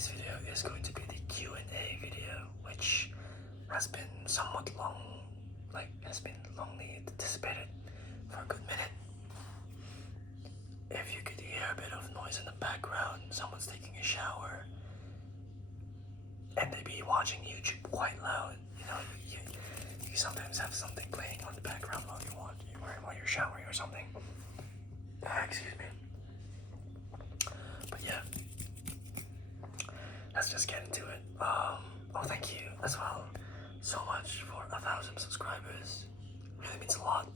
today's video is going to be the Q&A video, which has been somewhat has been longly anticipated for a good minute. If you could hear a bit of noise in the background, someone's taking a shower, and they be watching YouTube quite loud. You sometimes have something playing on the background while you're showering or something. Excuse me. But yeah, let's just get into it. Thank you as well so much for 1,000 subscribers. Really means a lot.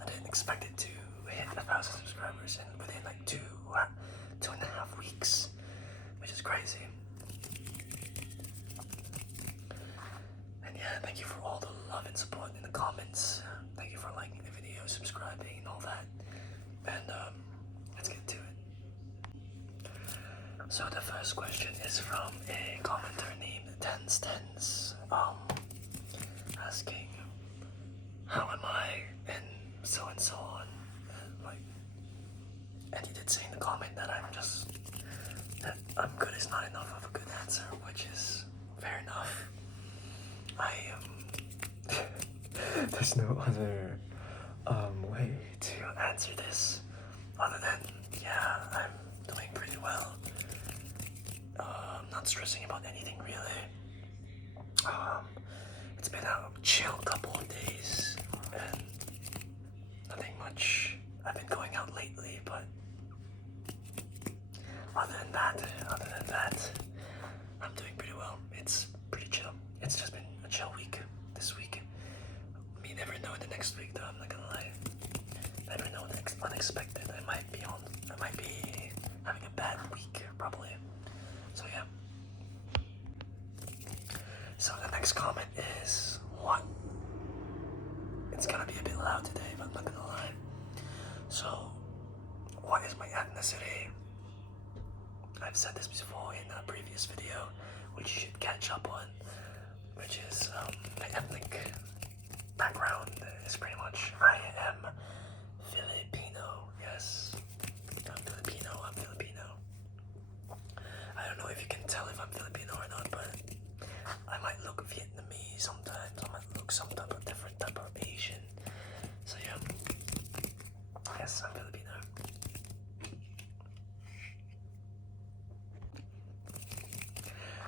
I didn't expect it to hit 1,000 subscribers within like 2.5 weeks, which is crazy. And yeah, thank you for all the love and support in the comments. Thank you for liking the video, subscribing, and all that. And let's get to it. So the first question is from a commenter named Tens, asking, how am I, and so on. And he did say in the comment that I'm good is not enough of a good answer, which is fair enough. There's no other way to answer this other than, yeah, I'm doing pretty well. Not stressing about anything really. It's been a chill couple of days and nothing much. I've been going out lately, but other than that, I'm doing pretty well. It's pretty chill. It's just been a chill week this week. You never know in the next week though, I'm not gonna lie. Never know the unexpected. I might be having a bad week probably. So yeah. So the next comment is what? It's gonna be a bit loud today, but I'm not gonna lie. So, what is my ethnicity? I've said this before in a previous video, which you should catch up on, which is my ethnic background is pretty much I am Filipino. Yes, I'm Filipino. I don't know if you can tell if I'm Filipino or not, but I might look Vietnamese sometimes. I might look some different type of Asian. So yeah, yes, I'm Filipino.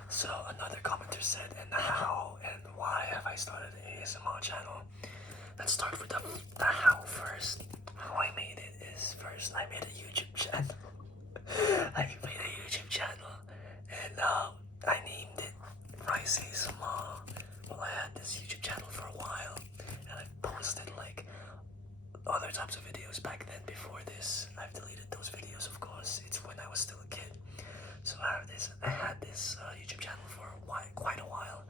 So another commenter said, and how and why have I started an ASMR channel? Let's start with the how first. How I made it is first I made a YouTube channel. And I named it Rice ASMR. Well, I had this YouTube channel for a while, and I posted like other types of videos back then. Before this, I've deleted those videos, of course. It's when I was still a kid. So I had this YouTube channel for quite a while.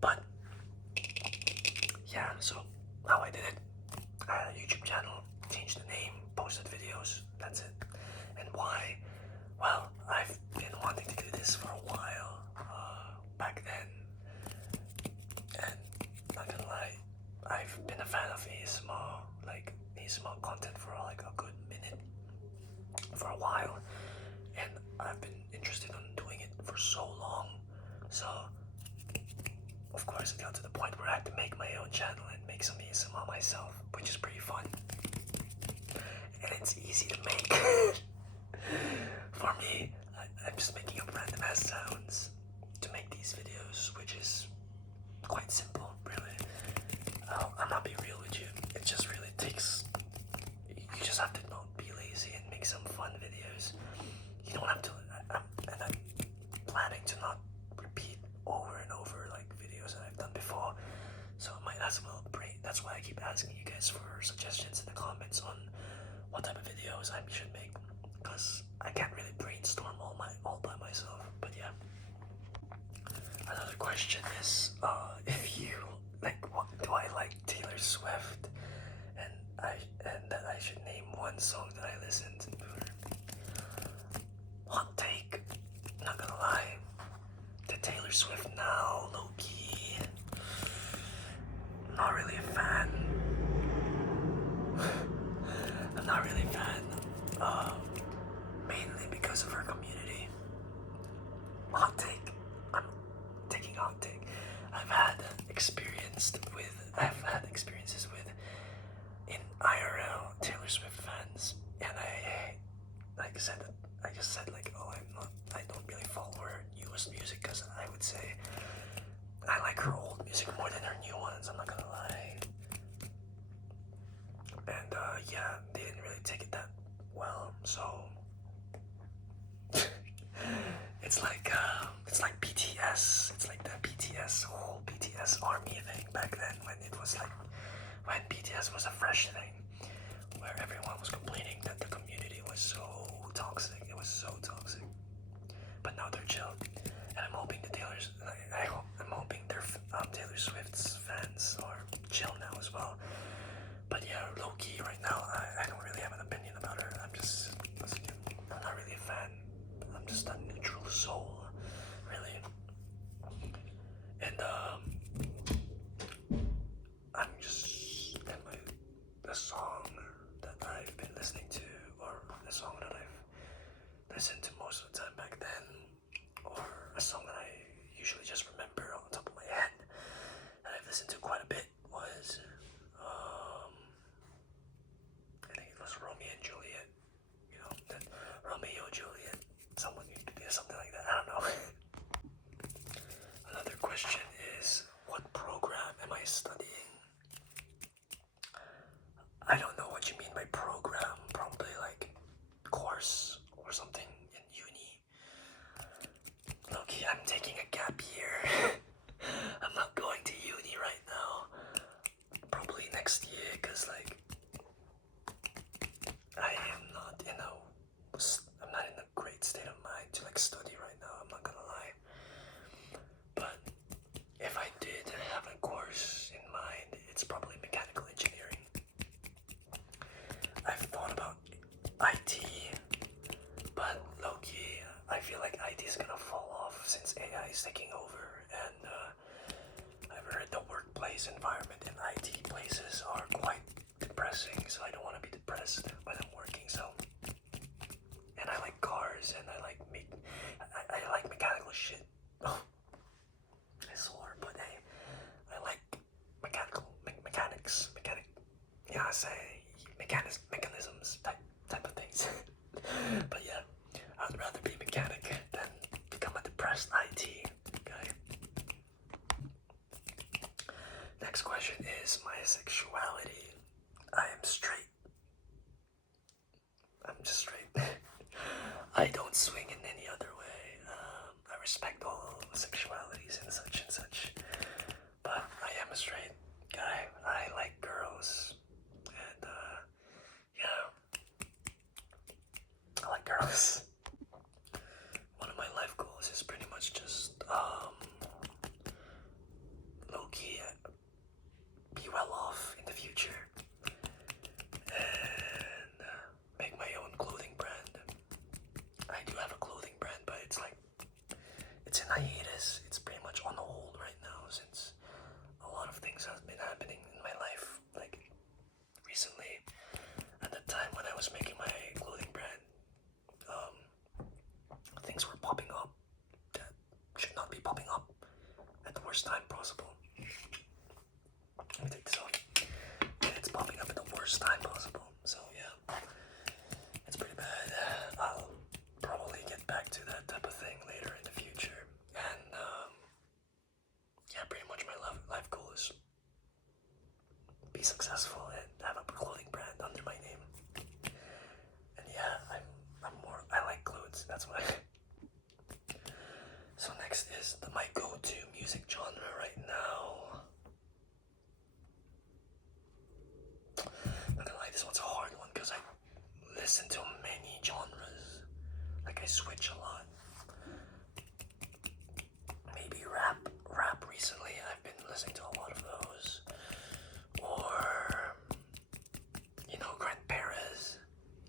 But yeah, so how I did it, I had a YouTube channel, changed the name, posted videos, that's it. And why? Well, I've been wanting to do this for a while, back then. And not gonna lie, I've been a fan of ASMR, like ASMR content for like a good minute, for a while. And I've been interested in doing it for so long. So, of course, it got to the point where I had to make my own channel and make some ASMR myself, which is pretty fun. And it's easy to make. For me, I'm just making up random ass sounds to make these videos, which is quite simple, really. I'm not being real with you. It just really takes. You just have to not be lazy and make some fun videos. You don't have to. And I'm planning to not repeat over and over like videos that I've done before. So I might as well that's why I keep asking you guys for suggestions in the comments on what type of videos I should make, because I can't really brainstorm all by myself. But yeah. Another question is, if you what do I like Taylor Swift, and that I should name one song that I listened to. Hot take, not gonna lie, the Taylor Swift now, low-key, I'm not really a fan. mainly because of her community. most music because I would say I like her old music more than her new ones. I'm not gonna lie. And yeah, they didn't really take it that well. So it's like BTS. It's like the BTS whole BTS army thing back then when it was like when BTS was a fresh thing, where everyone was complaining that the community was so toxic. It was so toxic. But now they're chill, and I'm hoping the Taylor's. I'm hoping their Taylor Swift's fans are chill now as well. But yeah, low key right now, I don't really have an opinion about her. I'm not really a fan. I'm just a neutral soul, really. And I'm just and the song that I've been listening to, or the song that I've listened to most of the time back then, or a song that I usually just remember on the top of my head that I've listened to quite a bit was I think it was Romeo and Juliet. You know, that Romeo Juliet, something like that. I don't know. Another question is, what program am I studying? I don't know what you mean by program. Probably like course or something in uni. Okay, I'm taking a gap year. I'm not going to uni right now. Probably next year, cause like I'm not in a great state of mind to like study right now. I'm not gonna lie. But if I did have a course in mind, it's probably mechanical engineering. I've thought about IT, but low-key, I feel like IT is gonna fall off since AI is taking over, and I've heard the workplace environment in IT places are quite depressing, so I don't want to be depressed when I'm working, so. And I like cars, and I like mechanical shit. Oh, I swore, but hey, I like yeah, I say mechanisms type of things. But yeah, I'd rather be a mechanic than become a depressed IT guy. Next question is my sexuality. I am straight. I'm just straight. I don't swing in any other way. I respect all sexualities and such. But I am a straight guy. I like girls. And yeah, I like girls. One of my life goals is pretty much just low-key be well off in the future and make my own clothing brand. I do have a clothing brand, but it's in hiatus. It's pretty much on hold right now since a lot of things have been happening in my life, like recently. At the time when I was making my clothing brand, things were popping up that should not be popping up at the worst time possible. Let me take this off. And it's popping up at the worst time possible. So yeah, it's pretty bad. I'll probably get back to that type of thing later in the future. And yeah, pretty much my life goal is be successful and have a clothing brand under my name. And yeah, I like clothes. That's why. So next is my go-to music genre right now. Not gonna lie, this one's a hard one because I listen to many genres. Like I switch a lot. Maybe rap recently. I've been listening to a lot of those. Or Grant Perez.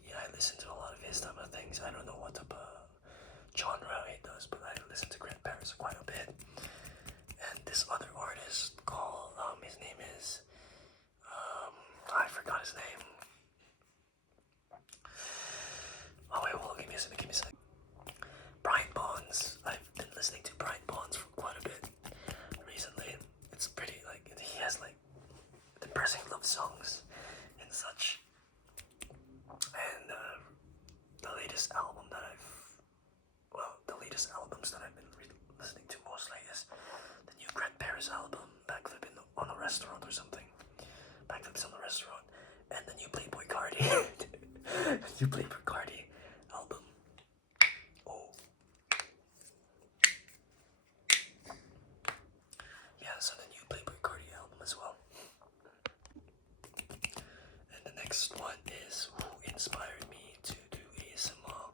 Yeah, I listen to a lot of his type of things. I don't know what type of genre he does, but I listen to Grant Perez quite a bit. And this other artist called his name is I forgot his name. Oh wait, hold on, give me a second. Brian Bonds. I've been listening to Brian Bonds for quite a bit recently. It's pretty he has depressing love songs and such. And the latest albums that I've been first album, Backflip on a Restaurant or something. Backflips on the Restaurant, and the new Playboy Cardi. New Playboy Cardi album. Oh. Yeah, so the new Playboy Cardi album as well. And the next one is who inspired me to do ASMR.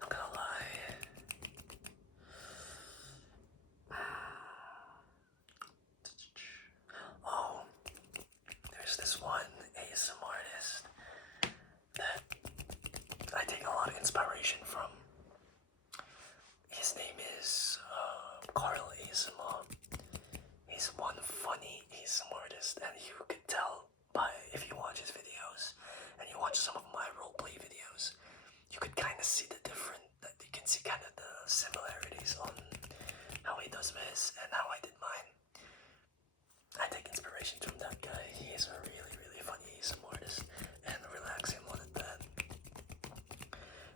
Not gonna lie. Oh, there's this one ASMR artist that I take a lot of inspiration from. His name is Carl ASMR. He's one funny ASMR artist, and you could tell by if you watch his videos and you watch some of my roleplay videos, you could kind of see the different. That you can see kind of the similarities on how he does his and how I did mine. I take inspiration from that guy. He is a really, really funny ASMR artist and relaxing one at that.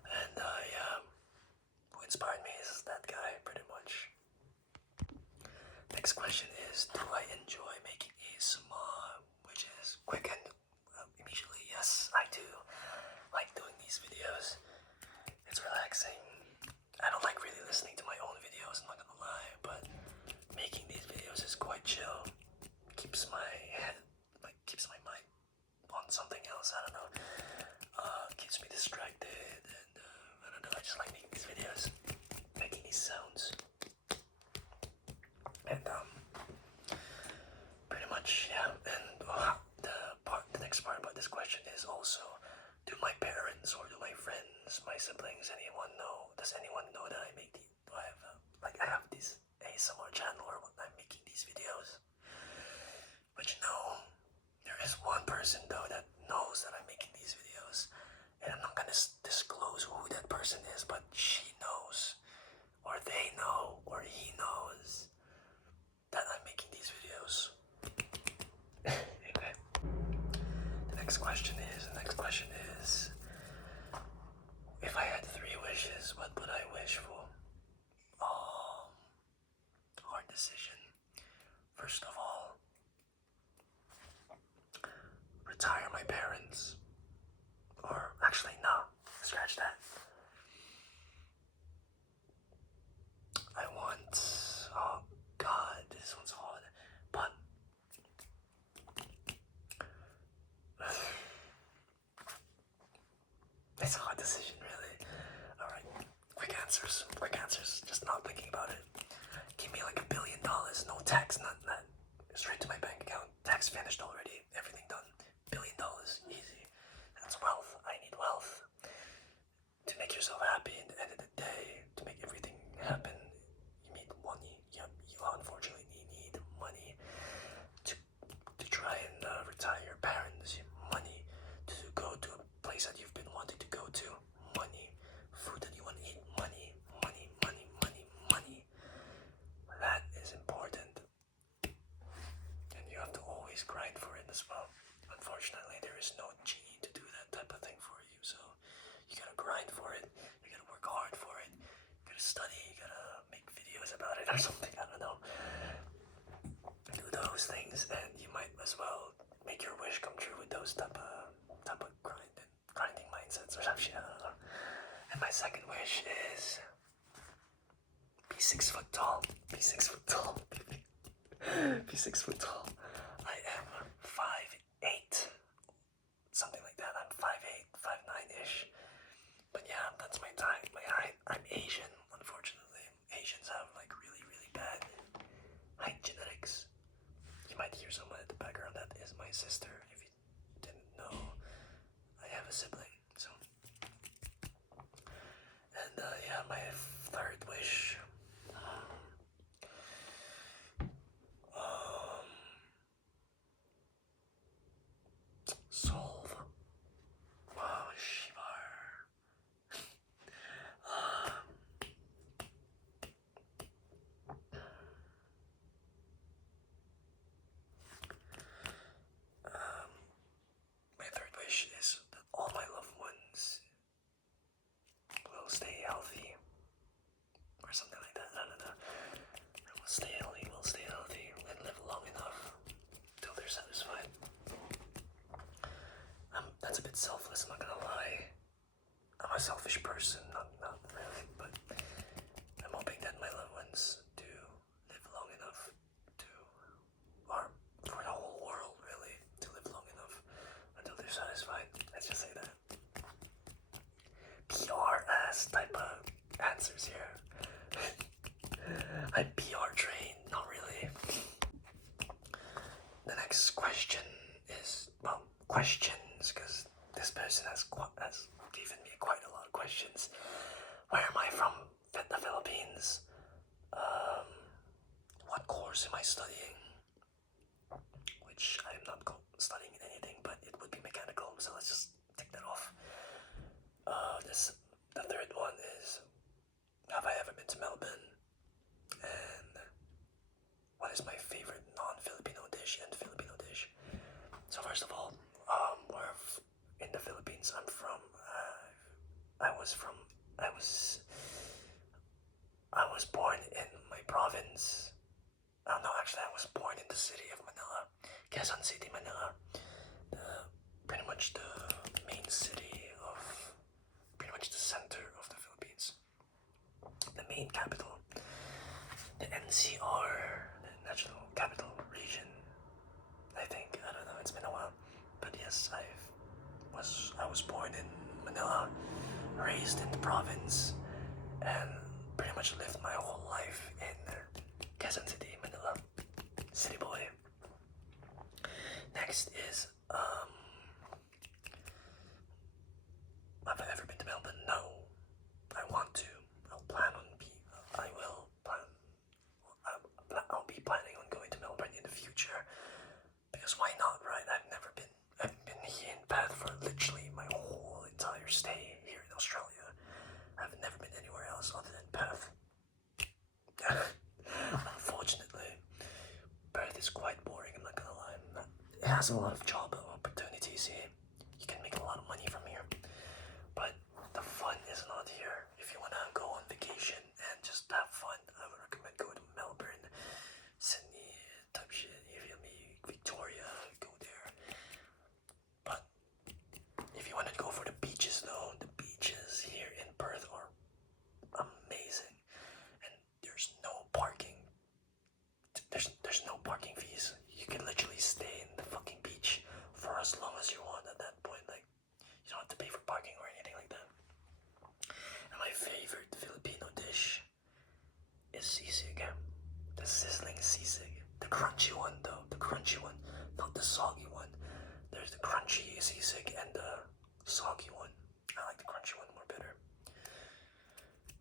And yeah, who inspired me is that guy pretty much. Next question is, do I enjoy making ASMR? Which is quick and immediately yes, I do like doing these videos. It's relaxing. I don't like really listening to my own videos, I'm not gonna lie, but making these videos is quite chill. Keeps my head, like keeps my mind on something else, I don't know. Keeps me distracted and I don't know, I just like making these videos, making these sounds. And pretty much, yeah. And the next part about this question is also, do my parents or do my friends, my siblings, anyone know? Does anyone know that I make these? Do I have I have this ASMR channel or I'm making these videos? Which no, there is one person though that knows that I'm making these videos, and I'm not gonna disclose who that person is, but she knows, or they know, or he knows that I'm making these videos. Anyway, the next question is, if I had 3 wishes, what would I wish for? Oh, hard decision. First of all, retire my parents. Or actually, no, scratch that. I want, oh god, this one's hard, but it's a hard decision, really. Alright, quick answers, just not thinking about it. Give me like $1 billion, no tax, none of that. Straight to my bank account. Tax finished already, everything done. $1 billion, easy. That's wealth. I need wealth. To make yourself happy at the end of the day, to make everything happen, you need money. Yep, you unfortunately need money to try and retire your parents. Money to go to a place that you've been wanting to go to. Money, food that you want to eat. Money, money, money, money, money. That is important, and you have to always grind for it as well. Unfortunately, there is no genie to do that type of thing for you, so you gotta grind for it. You gotta work hard for it. You gotta study. You gotta make videos about it or something. I don't know. Do those things, and you might as well make your wish come true with those type of grinding mindsets or some shit. I don't know. And my second wish is be 6 foot tall. Be 6 foot tall. Be 6 foot tall. I am 5'8", something like that. I'm 5'8", 5'9" ish. But yeah, that's my height. I'm Asian, unfortunately. Asians have like really, really bad height genetics. You might hear someone at the background. That is my sister. If you didn't know, I have a sibling. So, and yeah, my third wish. Solve. Wow, Shivar. My third wish is that all my loved ones will stay healthy, or something a selfish person, not really, but I'm hoping that my loved ones do live long enough to, or for the whole world really, to live long enough until they're satisfied. Let's just say that. PRS type of answers here. I'm PR trained, not really. The next question is, well, questions, because this person has given me quite a lot of questions. Where am I from? The Philippines. What course am I studying? Which I'm not studying anything, but it would be mechanical, so let's just take that off. The third one is, have I ever been to Melbourne? And what is my favorite non-Filipino dish and Filipino dish? So first of all, where in the Philippines I'm from, I was born in my province. No, actually, I was born in the city of Manila, Quezon City, Manila. Pretty much the main city of, pretty much the center of the Philippines. The main capital, the NCR, the National Capital Region. I think, I don't know, it's been a while, but yes, I was born in Manila, raised in the province, and pretty much lived my whole life in Quezon City, Manila. City boy. Next is, have I ever been to Melbourne? No. I want to. I will plan. I'll be planning on going to Melbourne in the future. Because why not, right? I've been here in Perth for literally my whole entire stay here in Australia. I've never been anywhere else other than Perth. Unfortunately, Perth is quite boring, I'm not gonna lie. It has a lot of job opportunities here. You can make a lot of money from here. But the fun is not here. If you wanna go on vacation and just have fun, I would recommend going to Melbourne, Sydney type shit, you feel me? Victoria, go there. But if you wanna go for the beaches though, the beaches here in Perth are amazing. And there's no parking. There's no parking fees. You can literally stay in the fucking beach for as long as you want at that point. Like, you don't have to pay for parking or anything like that. And my favorite Filipino dish is sisig. The sizzling sisig. The crunchy one though. The crunchy one. Not the soggy one. There's the crunchy sisig and the soggy one. I like the crunchy one more better.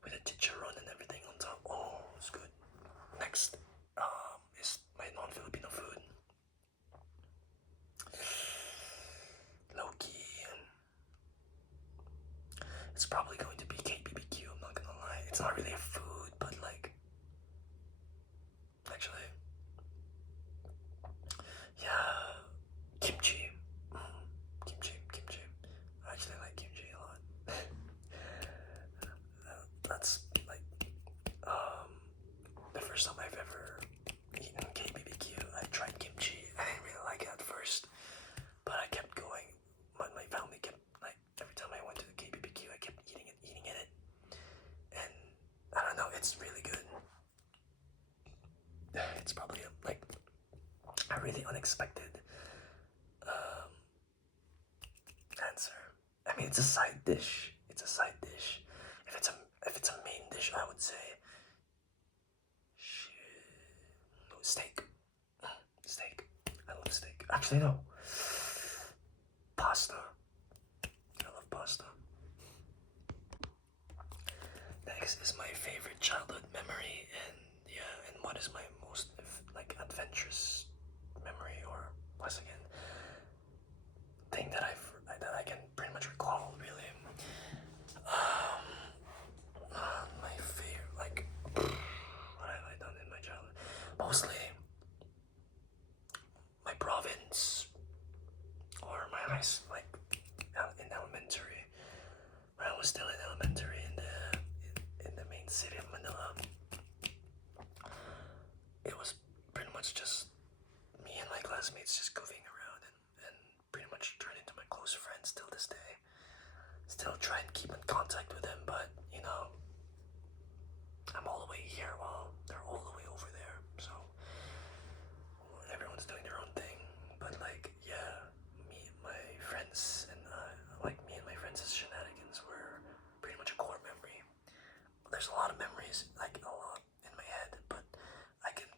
With the chicharron and everything on top. Oh, it's good. Next is my non-Filipino food. Loki. It's probably going to be KBBQ, I'm not gonna lie. It's not really a food, but like, actually, yeah, kimchi. Kimchi. I actually like kimchi a lot. That's like, the first time I've ever eaten KBBQ. I tried kimchi. I didn't really like it at first, but I kept going. But my family kept, like, every time I went to the KBBQ, I kept eating it, and I don't know, it's really good. It's probably like a really unexpected answer. I mean, it's a side dish. It's a side dish. If it's a main dish, I would say steak. Steak. I love steak. Actually, no. Pasta. I love pasta. Next is my favorite childhood memory, and yeah, and what is my most like adventurous memory, or once again thing that I can pretty much recall really. My favorite, like, what have I done in my childhood? Mostly my province or my high school, like in elementary. When I was still in elementary in the main city of Manila, it was pretty much just me and my classmates just goofing try and keep in contact with them, but you know, I'm all the way here while they're all the way over there. So everyone's doing their own thing. But like, yeah, me and my friends' shenanigans were pretty much a core memory. There's a lot of memories, like a lot in my head, but I can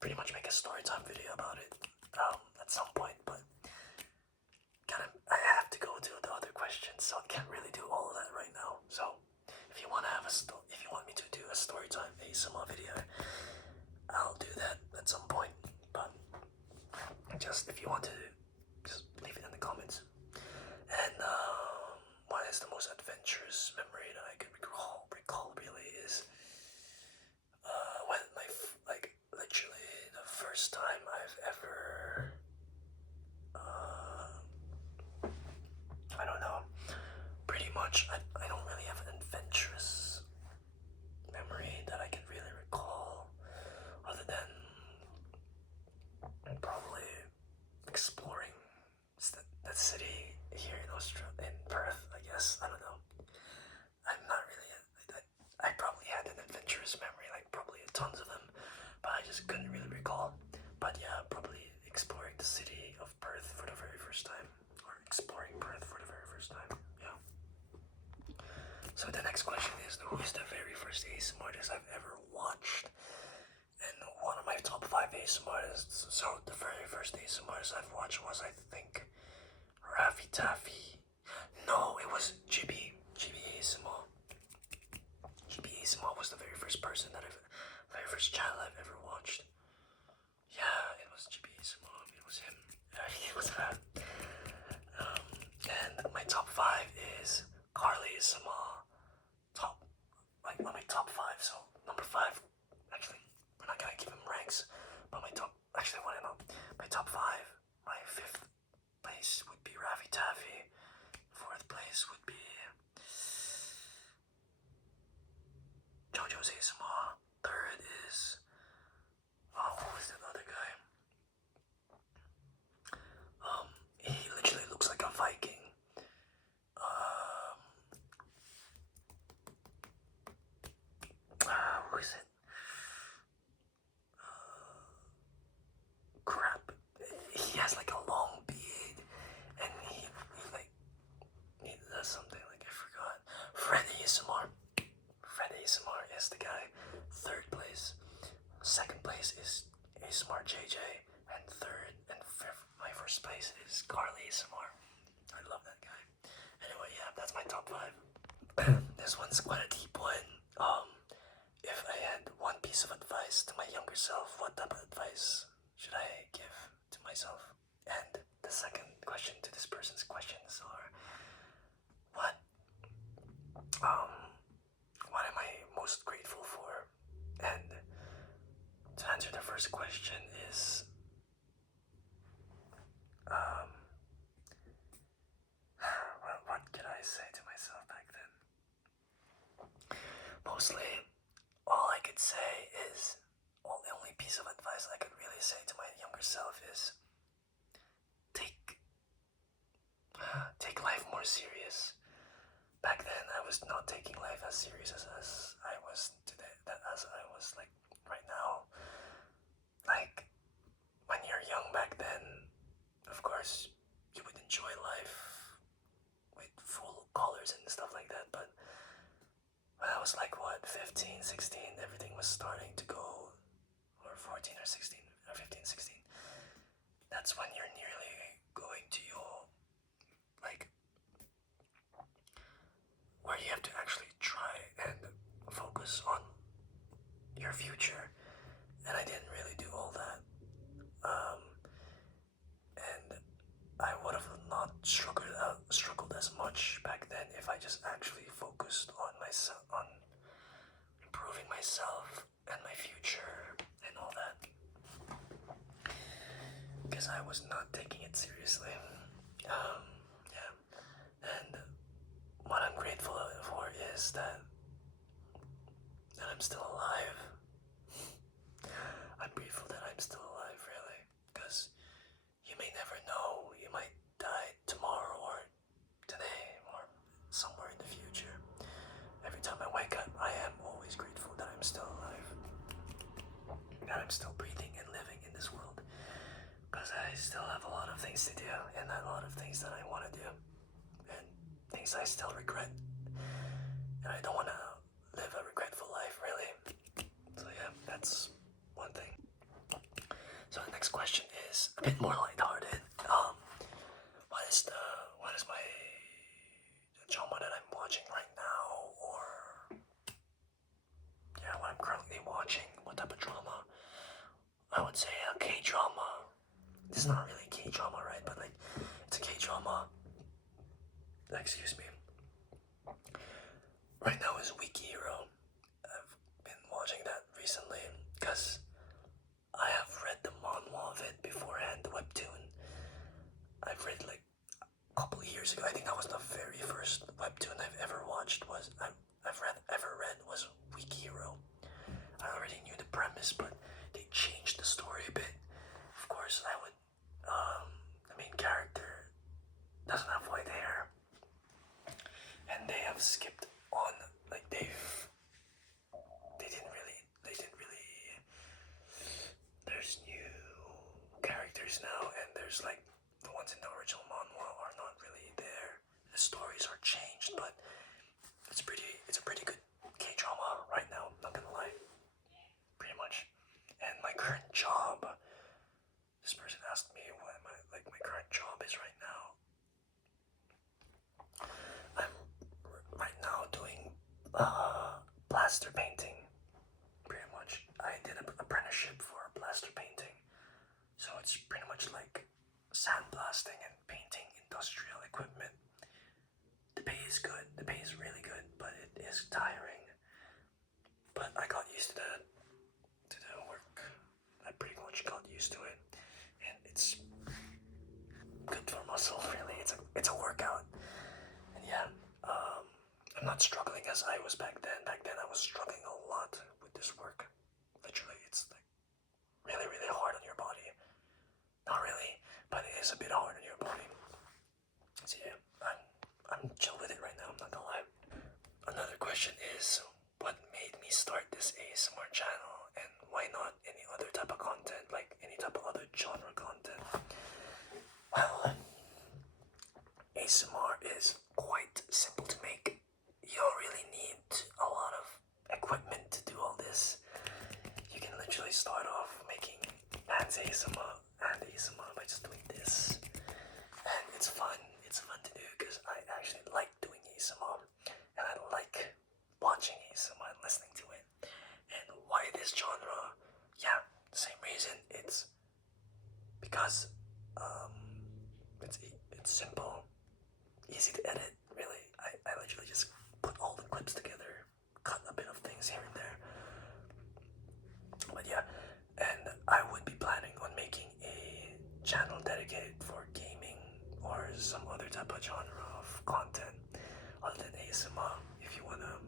pretty much make a story time video about it at some point. But I have to go to the other questions, so I can't really do all of that right now. So if you want to if you want me to do a story time ASMR video, I'll do that at some point. But just if you want to, just leave it in the comments. And what is the most adventurous memory that I can recall really is when like literally the first time I've ever I don't know. Pretty much, I don't really have an adventurous memory that I can really recall, other than probably exploring that city here in Australia, in Perth, I guess. I don't know. I'm not really. I probably had an adventurous memory, like probably tons of them, but I just couldn't really recall. But yeah, probably exploring the city of Perth for the very first time, or exploring Perth for the very first time. Yeah. So the next question is, who is the very first ASMR artist I've ever watched? And one of my top 5 ASMR artists, so the very first ASMR artist I've watched was, I think, Raffy Taffy. No, it was Jibby ASMR. Jibby ASMR was the very first person very first channel I've ever watched. Yeah, it was Jibby ASMR. It was him. It was her. And my top 5 is Carly ASMR. My top 5. So number 5, actually, we're not gonna give him ranks, but my top, actually, why not? My top 5, my 5th place would be Raffy Taffy. 4th place would be JoJo's ASMR. 3rd is, who was that other guy? He literally looks like a Viking. Who is it? Crap. He has like a long beard, and he does something like, I forgot. Fred ASMR. Fred ASMR is the guy. 3rd place. 2nd place is ASMR JJ, and 3rd and 5th, my 1st place is Carly ASMR. I love that guy. Anyway, yeah, that's my top 5. This one's quite a deep one. If I had one piece of advice to my younger self, what type of advice should I give to myself? And the second question to this person's questions are, what am I most grateful for? And to answer the first question is, what could I say to myself back then? Mostly, all I could say is, the only piece of advice I could really say to my younger self is, take life more serious. Back then, I was not taking life as serious as I was today, as I was like right now. Like, when you're young back then, of course, you would enjoy life with full colors and stuff like that, but when I was like, 15, 16, everything was starting to go, or 14 or 16, or 15, 16. That's when you're nearly going to your, like, where you have to actually try and focus on your future. And I didn't really do all that. And I would have not struggled as much back then if I just actually focused on myself, on improving myself and my future and all that. Because I was not taking it seriously. Yeah. And what I'm grateful for is that I'm still alive. I'm grateful that I'm still alive, really, because you may never know. You might die tomorrow or today or I'm still breathing and living in this world. Because I still have a lot of things to do and a lot of things that I want to do. And things I still regret. And I don't want to live a regretful life, really. So yeah, that's one thing. So the next question is a bit more lighthearted. What is my the genre that I'm watching right now, or yeah, what I'm currently watching? What type of drama? I would say a K drama. This is not really K drama, right? But like, it's a K drama. Excuse me. Right now is Weak Hero. I've been watching that recently because I have read the manhwa of it beforehand, the webtoon. I've read like a couple of years ago. I think that was the very first webtoon I've ever watched. I've ever read was Weak Hero. I already knew the premise, but they changed the story a bit. Of course, the main character doesn't have white hair, and they have skipped on like they didn't really. There's new characters now, and there's like the ones in the original manhwa are not really there. The stories are changed, but it's a pretty good K drama right now. Not gonna lie, pretty much. And my current job, this person asked me what my current job is right now. I'm right now doing plaster painting. Pretty much, I did an apprenticeship for plaster painting, so it's pretty much like sandblasting and painting industrial equipment. The pay is good. The pay is really good, but it is tiring. But I got used to the work. I pretty much got used to it, and it's good for muscle. Really, it's a workout. And yeah, I'm not struggling as I was back then. Back then, I was struggling a lot with this work. Literally, it's like really hard on your body. Not really, but it is a bit hard on your body. So yeah, I'm chill with it right now. I'm not gonna lie. Another question is, what made me start this ASMR channel, and why not any other type of content, like any type of other genre content? Well, ASMR is quite simple to make. You don't really need a lot of equipment to do all this. You can literally start off making hands ASMR and ASMR by just doing this. And it's fun. It's fun to do because I actually like doing ASMR. And I like watching ASMR and listening to it. And why this genre? Yeah, same reason. It's because it's simple, easy to edit. Really, I literally just put all the clips together, cut a bit of things here and there. But yeah, and I would be planning on making a channel dedicated for gaming or some other type of genre of content other than ASMR. If you wanna,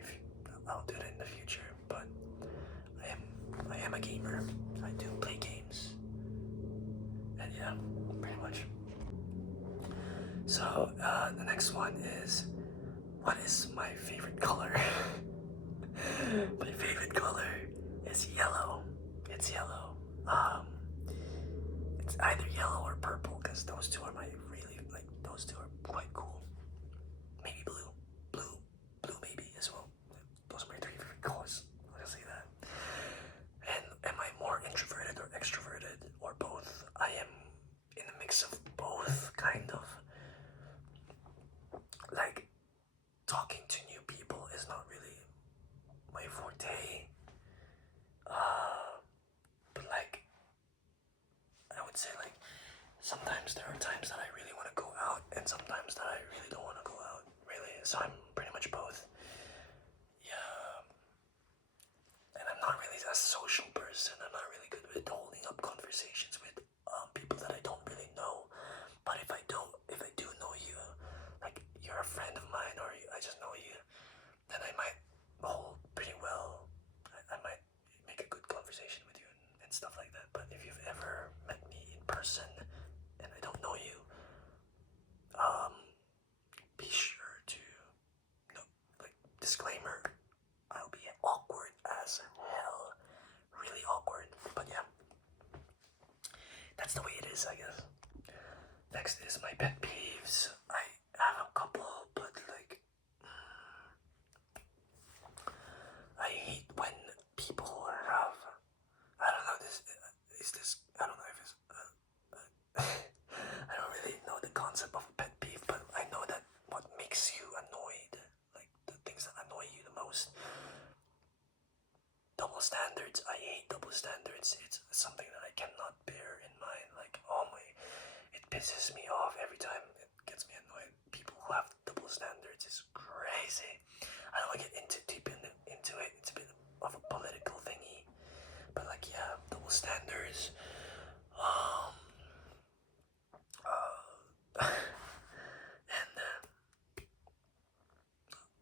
if you, I'll do it in the future. But I am a gamer. I do play games, and yeah, pretty much. So the next one is, what is my favorite color? My favorite color is yellow. It's yellow. It's either yellow or purple because those two are my really like. Those two are quite cool. Maybe blue maybe as well. Those are my three favorite colors. I'll say that. And am I more introverted or extroverted or both? I am in a mix of both, kind of. Like, talking to new people is not really my forte. But like, I would say like, sometimes there are times that I really want to go out, and sometimes that I really don't want to go out. Really, so I'm pretty much both. Yeah, and I'm not really a social person. I'm not really good with holding up conversations with people that I don't really know. But if I do know you, like you're a friend of mine, or I just know you, then I might hold pretty well. I might make a good conversation with you and stuff like that. But if you've ever met me in person and I don't know you, be sure to, no, like, disclaimer, I'll be awkward as hell. Really awkward. hobbies, I guess. Next is my pet peeves. I have a couple, but like, I hate when people have. I don't know. This is this. I don't know if it's. I don't really know the concept of a pet peeve, but I know that what makes you annoyed, like the things that annoy you the most. Double standards. I hate double standards. It's something that I cannot bear in mind. Like, oh my, it pisses me off every time. It gets me annoyed. People who have double standards is crazy. I don't want to get into it. It's a bit of a political thingy, but like, yeah, double standards. Um, and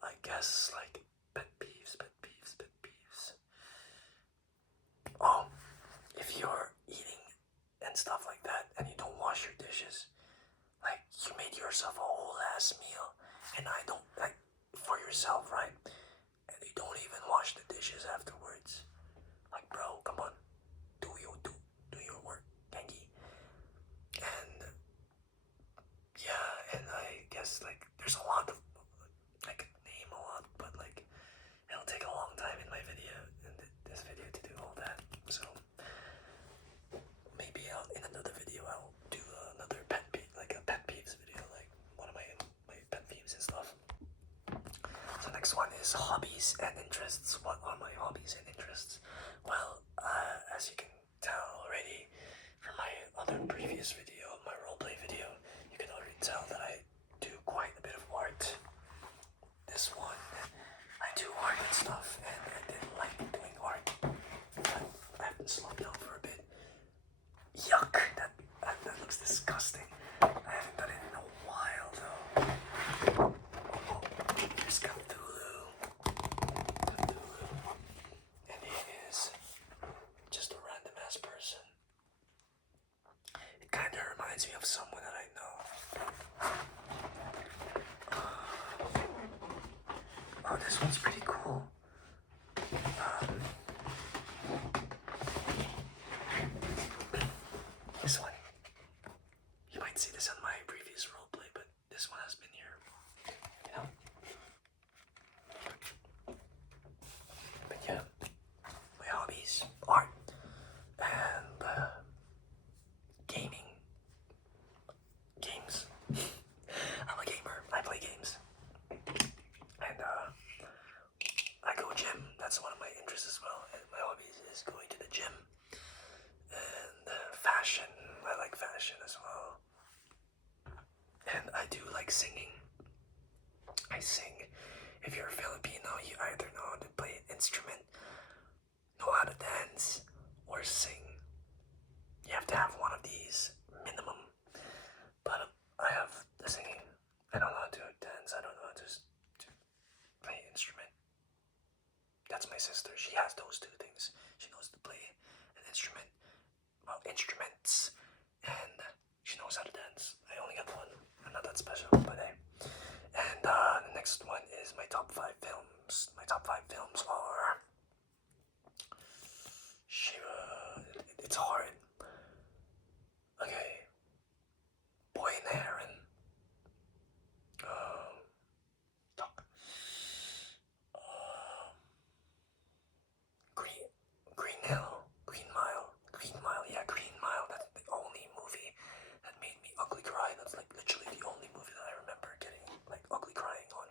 I guess like pet peeves, pet peeves, pet peeves. Oh, if you're eating and stuff like that, and you don't wash your dishes, like you made yourself a whole ass meal, and I don't like for yourself, right? And you don't even wash the dishes afterwards. Like, bro, come on, do your work, Genki. And yeah, and I guess like there's a lot of I could name a lot, but like it'll take a long time in my video in this video to do all that. So maybe in another video I'll do another pet peeve, like a pet peeves video, like one of my pet peeves and stuff. So next one is hobbies and interests. What are my hobbies and interests? Well, as you can tell already from my other previous video, my roleplay video, you can already tell that I do quite a bit of art. This one, I do art and stuff, and I did like doing art, but I've been slowed down for a bit. Yuck, that looks disgusting. I haven't done it in a while though. Oh, here's Cthulhu. And he is just a random ass person. It kinda reminds me of someone that I know. Oh, this one's pretty cool. This one. You might see this on my previous roleplay, but this one has been here. You know? But yeah, my hobbies, art, and gaming. Games. I'm a gamer. I play games. And I go gym. That's one of my interests as well. And my hobbies is going to the gym. And fashion. I like fashion as well. And I do like singing. I sing. If you're a Filipino, you either know how to play an instrument, know how to dance, or sing. You have to have one of these minimum. But I have the singing. I don't know how to dance. I don't know how to play an instrument. That's my sister. She has those two things. She knows to play an instrument, well, instruments, and she knows how to dance. I only got one. I'm not that special, but hey. And the next one is my top 5 films. My top 5 films are it's hard. Okay. Boy and Heron. Talk. Green Hill. Green Mile. Yeah, Green Mile. That's the only movie that made me ugly cry. That's like literally the only movie that I remember getting like ugly crying on.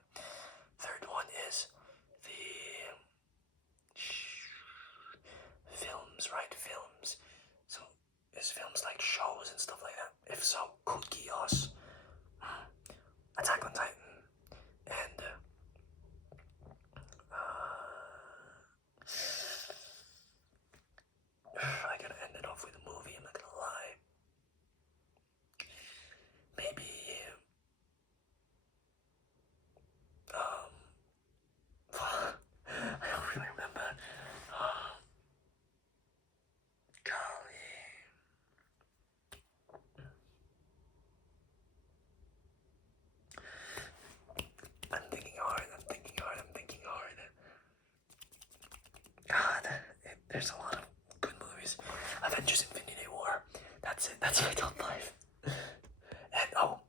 Third one is the films, right? Films. So is films like shows and stuff like that? If so, Code Geass, Attack on Titan, and I gotta end it off with a movie. I'm not gonna lie. Maybe I don't really remember. Golly. I'm thinking hard. God, there's a lot of good movies. Avengers Infinity War. That that's it. That's my top 5. And oh,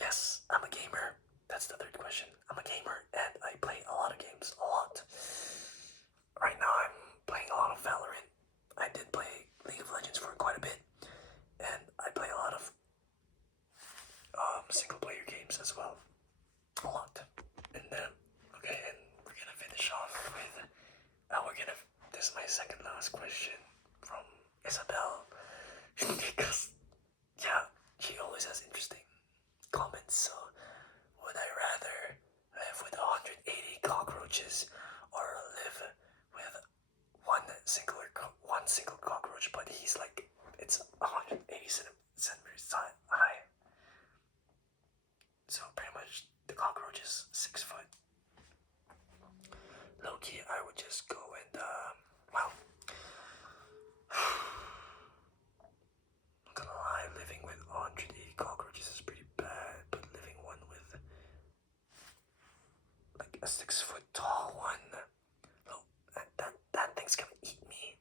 yes, I'm a gamer. That's the third question. I'm a gamer and I play a lot of games. A lot. Right now I'm playing a lot of Valorant. I did play League of Legends for quite a bit. And I play a lot of single player games as well. A lot. And then, okay, and we're gonna finish off with, this is my second last question from Isabel. Because, yeah, she always has interesting comments, so would I rather live with 180 cockroaches or live with one single cockroach, but he's like, it's 180 centimeters high. So pretty much the cockroach is 6 foot. Low-key, I would just go and, well, I'm not gonna lie, living with 180 cockroaches is pretty bad, but living one with, like, a 6 foot tall one, oh, that thing's gonna eat me.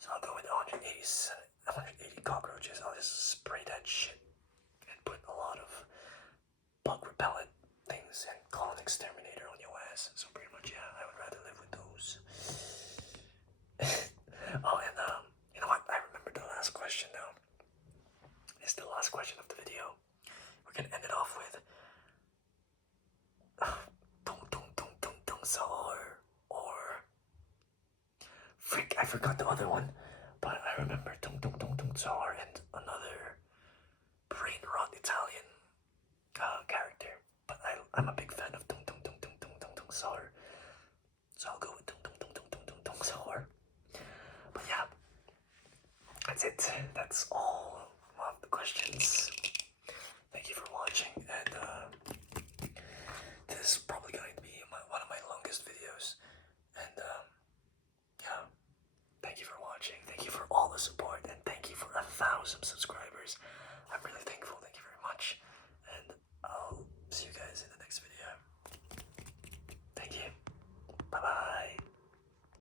So I'll go with 180 cockroaches. I'll just spray that shit and put a lot of bug repellent things and call an exterminator on your ass. So pretty much, yeah, I would rather live with those. Oh, and you know what? I remember the last question now. It's the last question of the video. We're gonna end it off with Tung Sahur or Freak. I forgot the other one, but I remember Tung Sahur and another brain rot Italian character. But I'm a big fan of Tung Sahur, so I'll go with Tung Sahur. But yeah, that's it. That's all of the questions. Thank you for watching, and this is probably going to be one of my longest videos. And yeah, thank you for watching. Thank you for all the support, and thank you for 1,000 subscribers.